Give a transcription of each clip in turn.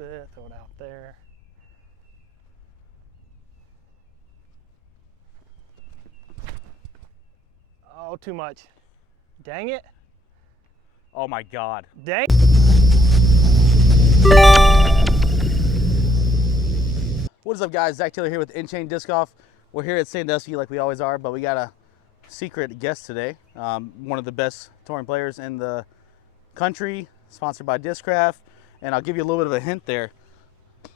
bit, throw it out there. Oh, too much. Dang it. Oh my God. Dang. What is up, guys? Zach Taylor here with InChain Disc Golf. We're here at Sandusky like we always are, but we got a secret guest today. One of the best touring players in the country, sponsored by Discraft. And I'll give you a little bit of a hint there.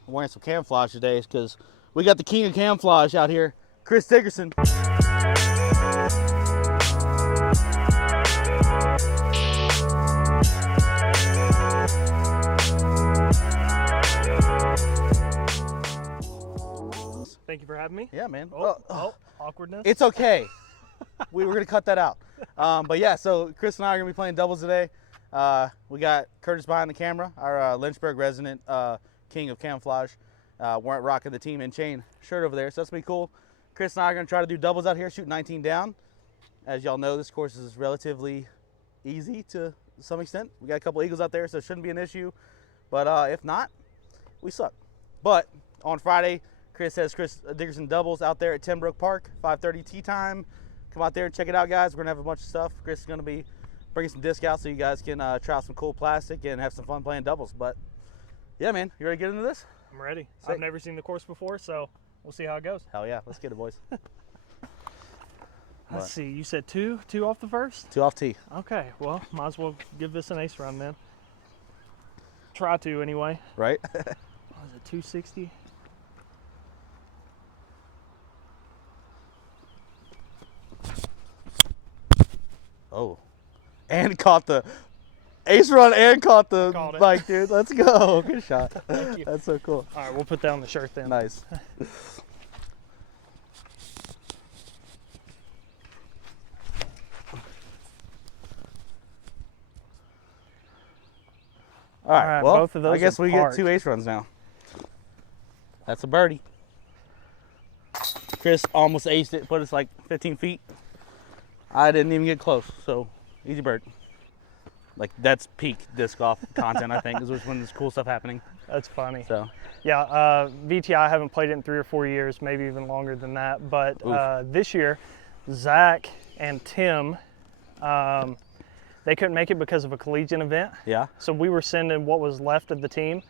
I'm wearing some camouflage today because we got the king of camouflage out here, Chris Dickerson. Thank you for having me. Yeah, man. Oh, awkwardness. It's okay. We were going to cut that out. But yeah, so Chris and I are going to be playing doubles today. We got Curtis behind the camera, our Lynchburg resident king of camouflage. We're rocking the team InChain shirt over there, so that's going to be cool. Chris and I are going to try to do doubles out here, shoot 19 down. As y'all know, this course is relatively easy to some extent. We got a couple eagles out there, so it shouldn't be an issue. But if not, we suck. But on Friday, Chris has Chris Dickerson doubles out there at Timbrook Park, 5:30 tee time. Come out there and check it out, guys. We're going to have a bunch of stuff. Chris is going to be bringing some disc out so you guys can try out some cool plastic and have some fun playing doubles. But yeah, man, you ready to get into this? I'm ready. Sick. I've never seen the course before, so we'll see how it goes. Hell yeah, let's get it, boys. Let's see, you said two off the first? 2 off tee. Okay, well, might as well give this an ace run then. Try to anyway. Right? What was it, 260? Oh, and caught the ace run and caught the bike, dude. Let's go. Good shot. Thank you. That's so cool. All right, we'll put that on the shirt then. Nice. All right, well, both of those I guess are we parked. get 2 ace runs now. That's a birdie. Chris almost aced it, put us like 15 feet. I didn't even get close, so easy bird. Like, that's peak disc golf content, I think, is when there's cool stuff happening. That's funny. So yeah, VTI, I haven't played it in 3 or 4 years, maybe even longer than that. But this year, Zach and Tim, they couldn't make it because of a collegiate event. yeah, So we were sending what was left of the team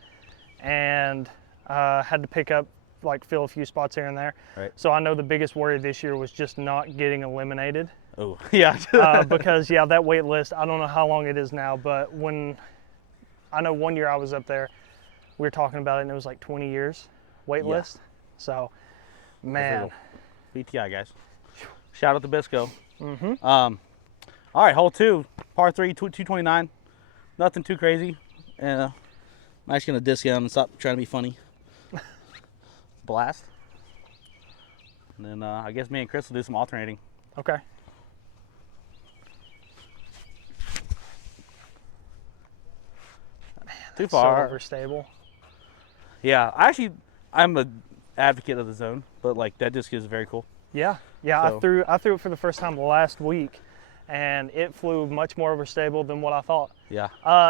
and had to pick up, like, fill a few spots here and there. Right. So I know the biggest worry this year was just not getting eliminated. oh yeah. Because, yeah, that wait list, I don't know how long it is now, but I know one year I was up there, we were talking about it, and it was like 20 years wait list. So, man. VTI, guys. Shout out to Bisco. All right, hole 2, par 3, 229. Nothing too crazy. And I'm actually going to disc down and stop trying to be funny. Blast. And then I guess me and Chris will do some alternating. Okay. Too far. So overstable. Yeah, I'm an advocate of the zone, but like that disc is very cool. Yeah, yeah. So, I threw it for the first time last week, and it flew much more overstable than what I thought. Yeah.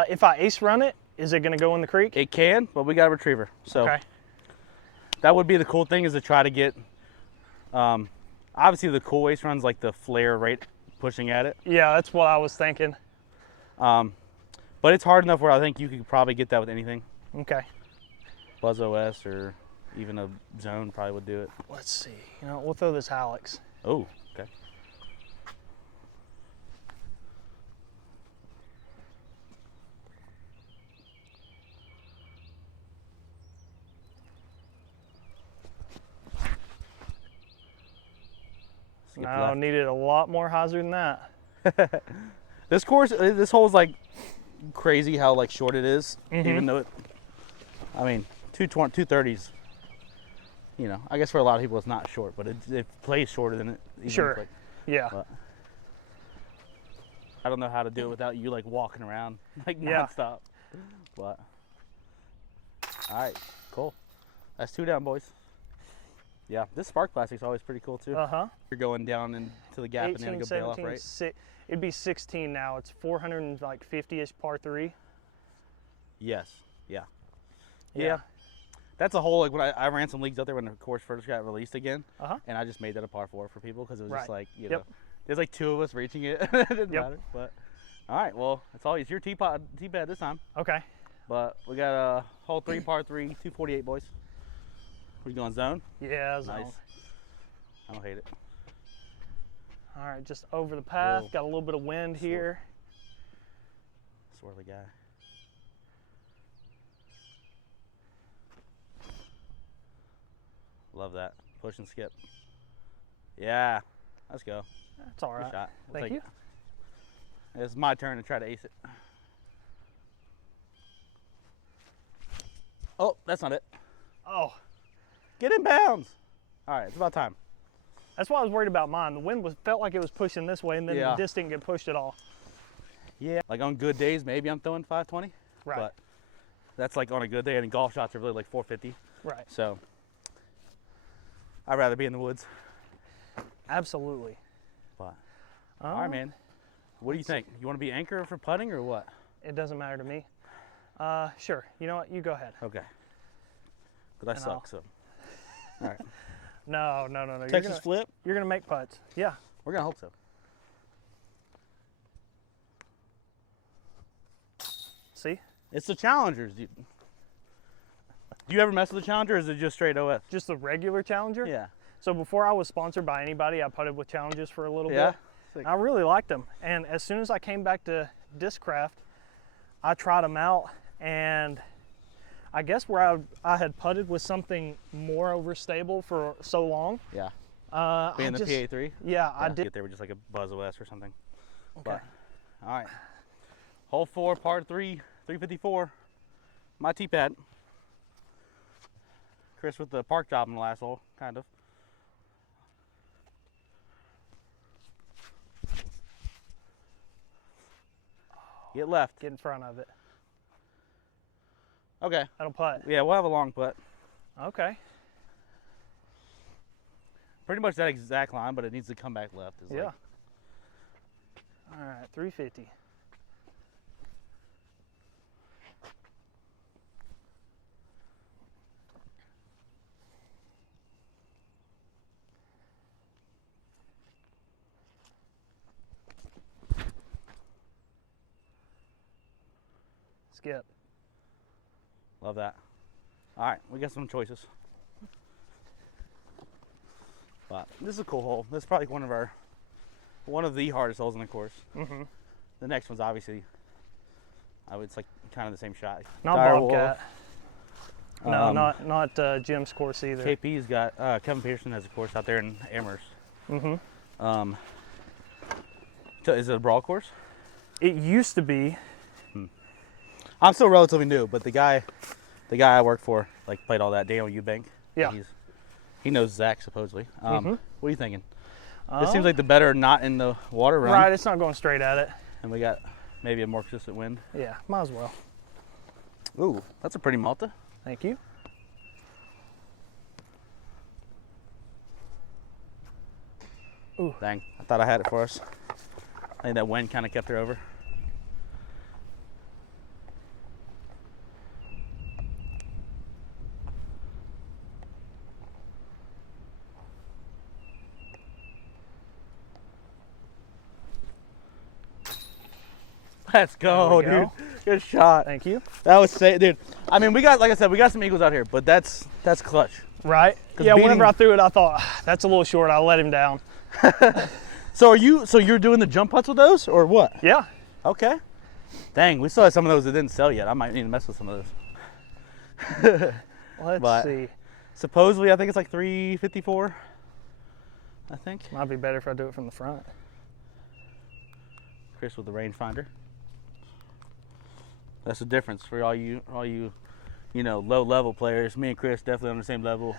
If I ace run it, is it going to go in the creek? It can, but we got a retriever. So okay. That would be the cool thing, is to try to get, obviously the cool ace runs like the flare right pushing at it. Yeah, that's what I was thinking. But it's hard enough where I think you could probably get that with anything. Okay. Buzz OS or even a zone probably would do it. Let's see. You know, we'll throw this Alex. Oh, okay. No, needed a lot more hyzer than that. This course, this hole's like crazy how like short it is, even though I mean, 230s, you know, I guess for a lot of people it's not short, but it plays shorter than it. Sure. Yeah. But I don't know how to do it without you like walking around like Yeah. nonstop. But all right, cool. That's 2 down, boys. Yeah, this spark plastic's always pretty cool too. You're going down into the gap 18, and then go bail off, right? It'd be 16 now. It's 450-ish par 3. Yes. Yeah. Yeah. That's a whole, like, when I ran some leagues out there when the course first got released again, and I just made that a par 4 for people because it was just like, you know, there's like 2 of us reaching it. It didn't matter. But all right, well, it's your tee pad this time. Okay. But we got a hole 3, par 3, 248, boys. We're going zone. Yeah, zone. Nice. I don't hate it. All right, just over the path. Got a little bit of wind here. Swirly guy. Love that. Push and skip. Yeah. Let's go. That's all right. Good shot. Thank you. It's my turn to try to ace it. Oh, that's not it. Oh. Get in bounds. All right, it's about time. That's why I was worried about mine. The wind felt like it was pushing this way, and then the disc didn't get pushed at all. Yeah. Like on good days, maybe I'm throwing 520. Right. But that's like on a good day, and golf shots are really like 450. Right. So I'd rather be in the woods. Absolutely. But all right, man. What do you think? You want to be anchor for putting or what? It doesn't matter to me. Sure. You know what? You go ahead. Okay. But I suck, so. All right. No. Texas flip? You're going to make putts. Yeah. We're going to hope so. See? It's the Challengers, dude. Do you ever mess with the Challenger, or is it just straight OS? Just the regular Challenger? Yeah. So before I was sponsored by anybody, I putted with Challengers for a little bit. Sick. I really liked them. And as soon as I came back to Discraft, I tried them out, and I guess where I had putted with something more overstable for so long. Yeah. Being the PA3? Yeah, I did. Get there with just like a Buzz OS or something. Okay. But, all right. Hole 4, par 3, 354. My tee pad. Chris with the park job in the last hole, kind of. Get left. Get in front of it. Okay. That'll putt. Yeah, we'll have a long putt. Okay. Pretty much that exact line, but it needs to come back left. Yeah. Like... All right, 350. Skip. Love that. All right, we got some choices. But this is a cool hole. This is probably one of the hardest holes in the course. Mm-hmm. The next one's obviously, it's like kind of the same shot. Not Bobcat. No, not Jim's course either. KP's got Kevin Peterson has a course out there in Amherst. Mm-hmm. Is it a brawl course? It used to be. I'm still relatively new, but the guy I work for played all that. Daniel Eubank. Yeah. He knows Zach supposedly. What are you thinking? This seems like the better not in the water run. Right, it's not going straight at it. And we got maybe a more consistent wind. Yeah, might as well. Ooh, that's a pretty Malta. Thank you. Ooh. Dang, I thought I had it for us. I think that wind kind of kept her over. Let's go, dude. Good shot. Thank you. That was safe, dude. I mean, like I said, we got some eagles out here, but that's clutch. Right? Yeah, whenever I threw it, I thought, that's a little short. I'll let him down. So you're doing the jump putts with those, or what? Yeah. Okay. Dang, we still have some of those that didn't sell yet. I might need to mess with some of those. Let's see. Supposedly, I think it's like 354. I think. Might be better if I do it from the front. Chris with the rangefinder. That's the difference for all you low level players. Me and Chris definitely on the same level.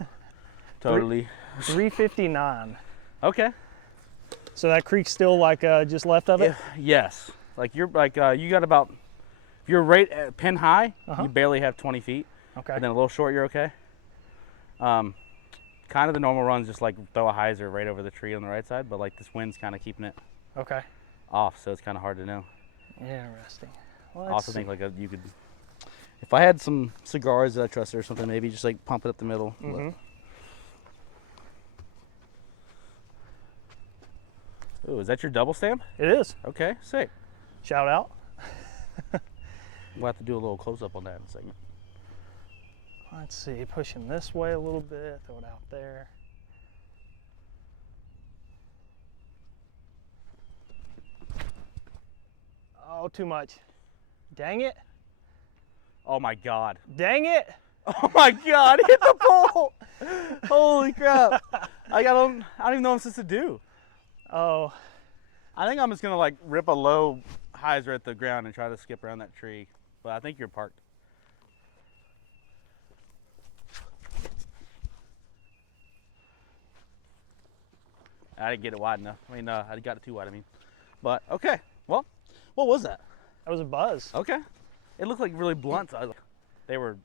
Totally. 359. Okay. So that creek's still just left of it? Yes. You got about, if you're right at pin high, you barely have 20 feet. Okay. And then a little short, you're okay. Kind of the normal runs, just throw a hyzer right over the tree on the right side, but this wind's kind of keeping it off, so it's kind of hard to know. Interesting. I also think you could. If I had some cigars that I trusted or something, maybe just like pump it up the middle. Mm-hmm. Oh, is that your double stamp? It is. Okay, sick. Shout out. We'll have to do a little close up on that in a second. Let's see, pushing this way a little bit, throw it out there. Oh, too much. Dang it. Oh my God. Dang it. Oh my God, hit the pole. Holy crap. I don't even know what I'm supposed to do. Oh. I think I'm just gonna like rip a low hyzer at the ground and try to skip around that tree. But I think you're parked. I didn't get it wide enough. I mean, I got it too wide, I mean. But, okay. Well, what was that? That was a buzz. Okay. It looked like really blunt. So they were...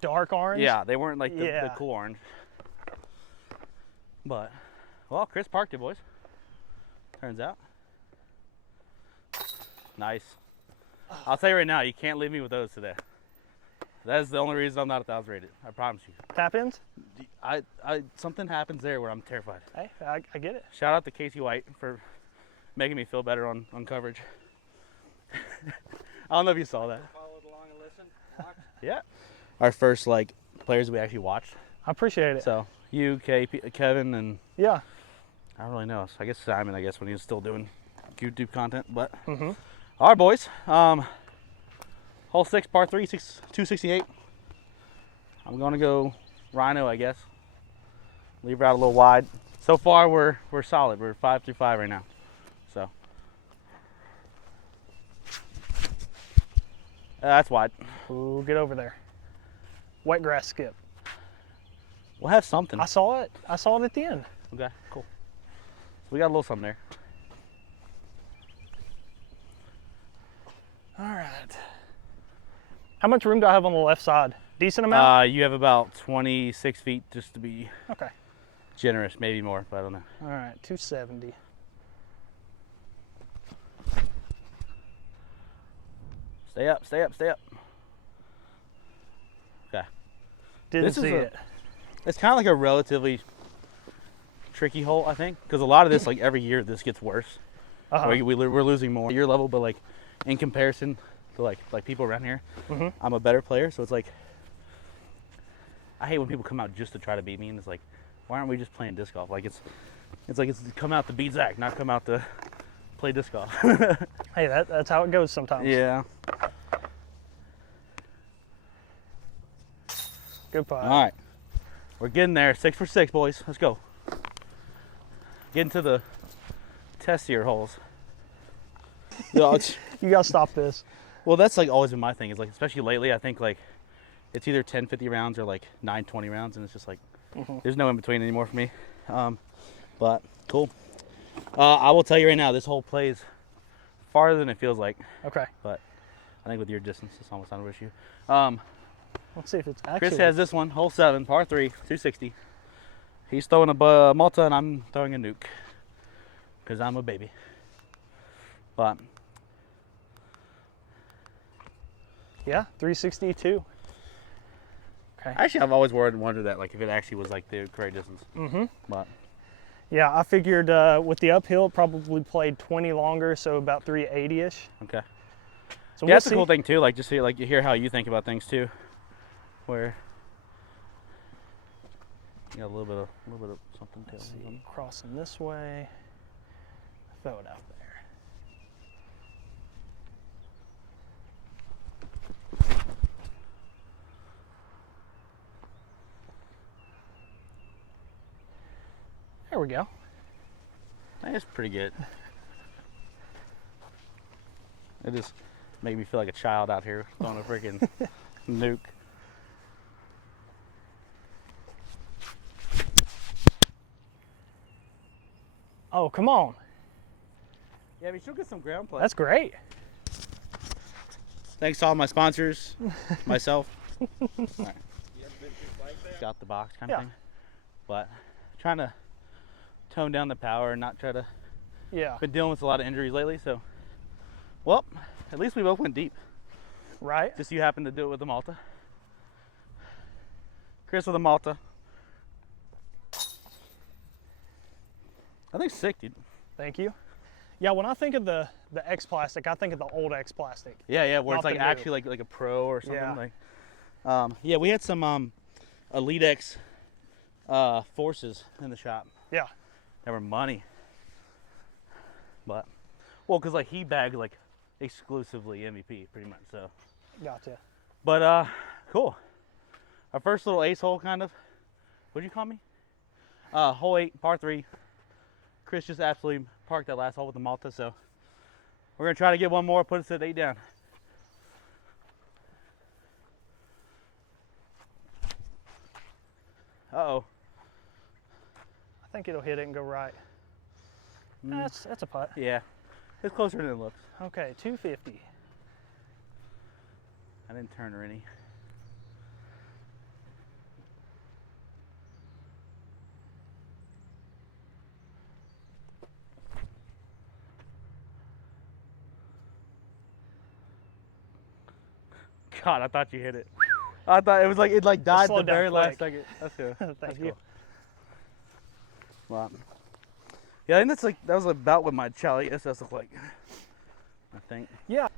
Dark orange? Yeah, they weren't like the cool orange. But, well, Chris parked it, boys. Turns out. Nice. I'll tell you right now, you can't leave me with those today. That is the only reason I'm not 1,000 rated. I promise you. Tap ins? Something happens there where I'm terrified. Hey, I get it. Shout out to Casey White for making me feel better on coverage. I don't know if you saw that. Followed along and listened. Yeah. Our first like players we actually watched. I appreciate it. So you, Kevin, and yeah. I don't really know. I guess Simon. I guess when he was still doing YouTube content, but Mm-hmm. all right, boys. Hole 6, par 3, 268. I'm gonna go Rhino, I guess. Leave her out a little wide. So far, we're solid. We're 5 through 5 right now. So that's wide. Ooh, get over there. Wet grass skip. We'll have something. I saw it. I saw it at the end. Okay, cool. So we got a little something there. All right. How much room do I have on the left side? Decent amount? You have about 26 feet, just to be Okay. generous, maybe more, but I don't know. All right, 270. Stay up, stay up, stay up. Okay. Didn't This is see a- it. It's kind of like a relatively tricky hole, I think, because a lot of this, like every year, this gets worse. Uh-huh. We're losing more at your level, but like in comparison to like people around here, Mhm. I'm a better player. So it's like, I hate when people come out just to try to beat me, and it's like, why aren't we just playing disc golf? Like it's come out to beat Zach, not come out to play disc golf. Hey, that's how it goes sometimes. Yeah. Good putt. All right, we're getting there. 6 for 6, boys. Let's go. Get into the testier holes. Yeah, You gotta stop this. well, that's like always been my thing. Is like, especially lately, I think like it's either 10-50 rounds or like 9-20 rounds, and it's just like there's no in between anymore for me. But cool. I will tell you right now, this hole plays farther than it feels like. Okay. But I think with your distance, it's almost not an issue. Let's see if it's actually. Chris has this one, hole 7, par 3, 260. He's throwing a multi, and I'm throwing a nuke because I'm a baby. But Yeah, 362. Okay. actually, I've always wondered that, like, if it actually was like the correct distance. Mm-hmm. But Yeah, I figured with the uphill, it probably played 20 longer, so about 380-ish. okay. So Yeah, we'll that's a see. cool thing too. Like, just see, like, you hear how you think about things too, where you got a little bit of something. Let's see, crossing this way. Throw it out there. There we go. That's pretty good. It just made me feel like a child out here throwing a freaking nuke. Oh, come on. Yeah, we should get some ground play. That's great. Thanks to all my sponsors, myself. All right. Got the box kind of Yeah. thing. But trying to tone down the power and not try to. Yeah. Been dealing with a lot of injuries lately, so. Well, at least we both went deep. Right. Just you happen to do it with the Malta. Chris with a Malta. I think sick, dude. Thank you. Yeah, when I think of the X Plastic, I think of the old X Plastic. Yeah, where Not it's like the new. actually like a pro or something. Yeah. Like, yeah, we had some Elite X Forces in the shop. Yeah. They were money. But, well, because like he bagged like exclusively MVP pretty much, so. Gotcha. But, cool. Our first little ace hole, kind of. What'd you call me? Hole 8, par 3. Chris just absolutely parked that last hole with the Malta, so we're gonna try to get one more, put us at 8 down. Uh-oh. I think it'll hit it and go right. That's a putt. Yeah, it's closer than it looks. Okay, 250. I didn't turn her any. God, I thought you hit it. I thought it was like it like died the slowed down very last quick. second. That's good. Thank That's you. cool. Well, yeah, I think that's like that was about what my Charlie SS looked like. I think. Yeah.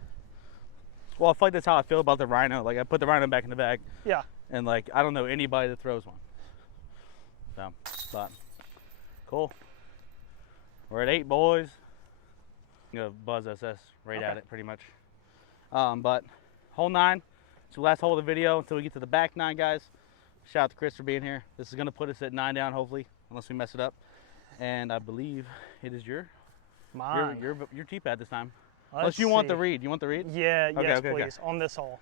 Well, I feel like that's how I feel about the Rhino. Like I put the Rhino back in the bag, Yeah. and like I don't know anybody that throws one. So, but cool. We're at 8, boys. I'm gonna buzz SS right at Okay. it, pretty much. But hole 9. It's the last hole of the video until we get to the back 9, guys. Shout out to Chris for being here. This is gonna put us at 9 down, hopefully, unless we mess it up. And I believe it is your Mine. your tee pad this time. Let's Unless you want see. the read. You want the read? Yeah, Okay, yes, okay, okay. please. On this hole,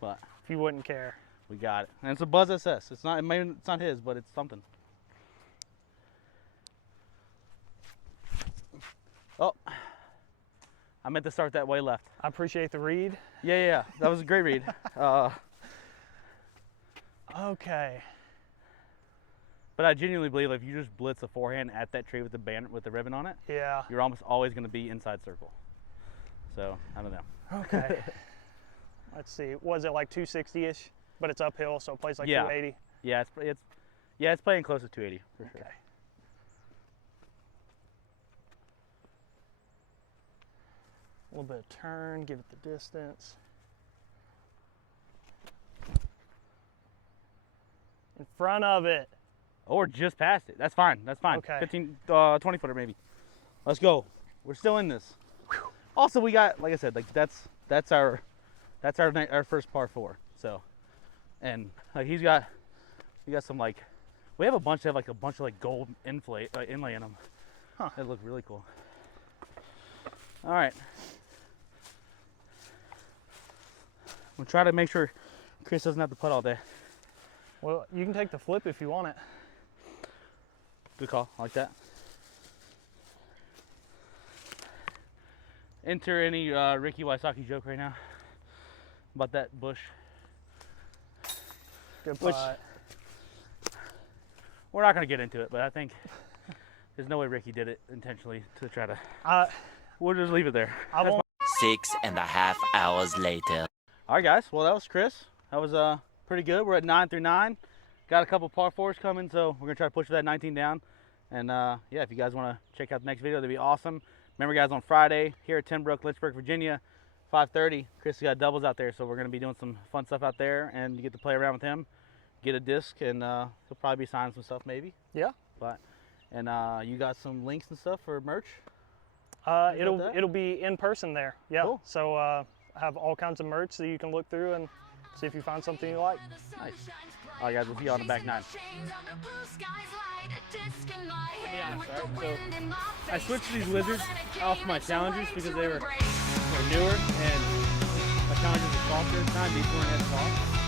But if you wouldn't care. we got it. And it's a Buzz SS. It's not it's not his, but it's something. Oh. I meant to start that way left. I appreciate the read. Yeah. That was a great read. Okay. But I genuinely believe if you just blitz a forehand at that tree with the band with the ribbon on it, Yeah. you're almost always going to be inside circle. So I don't know. Okay. Let's see. Was it like 260-ish? But it's uphill, so it plays like Yeah. 280. Yeah, it's playing close to 280 for sure. Okay. A little bit of turn, give it the distance. In front of it. Or just past it. That's fine. That's fine. Okay. 15, 20 footer maybe. Let's go. We're still in this. Also, we got, like I said, like that's our first par 4. So, and like we got some like we have a bunch of like gold inlay in them. Huh. They look really cool. All right. We'll try to make sure Chris doesn't have to putt all day. Well, you can take the flip if you want it. Good call. I like that. Enter any Ricky Wysocki joke right now about that bush. Good Which- putt. We're not going to get into it, but I think there's no way Ricky did it intentionally to try to. We'll just leave it there. I won't. 6.5 hours later. All right, guys. Well, that was Chris. That was pretty good. We're at 9 through 9. Got a couple par 4s coming, so we're going to try to push that 19 down. And yeah, if you guys want to check out the next video, that'd be awesome. Remember, guys, on Friday here at Timbrook, Lynchburg, Virginia, 5:30. Chris got doubles out there, so we're going to be doing some fun stuff out there, and you get to play around with him, get a disc, and he'll probably be signing some stuff maybe. Yeah. And you got some links and stuff for merch? It'll be in person there. Yeah. Cool. So I have all kinds of merch that you can look through and see if you find something you like. Nice. All right, guys, we'll see you on the back 9. So I switched these lizards off my challengers because they were newer and my challengers were softer at the time. These weren't as soft.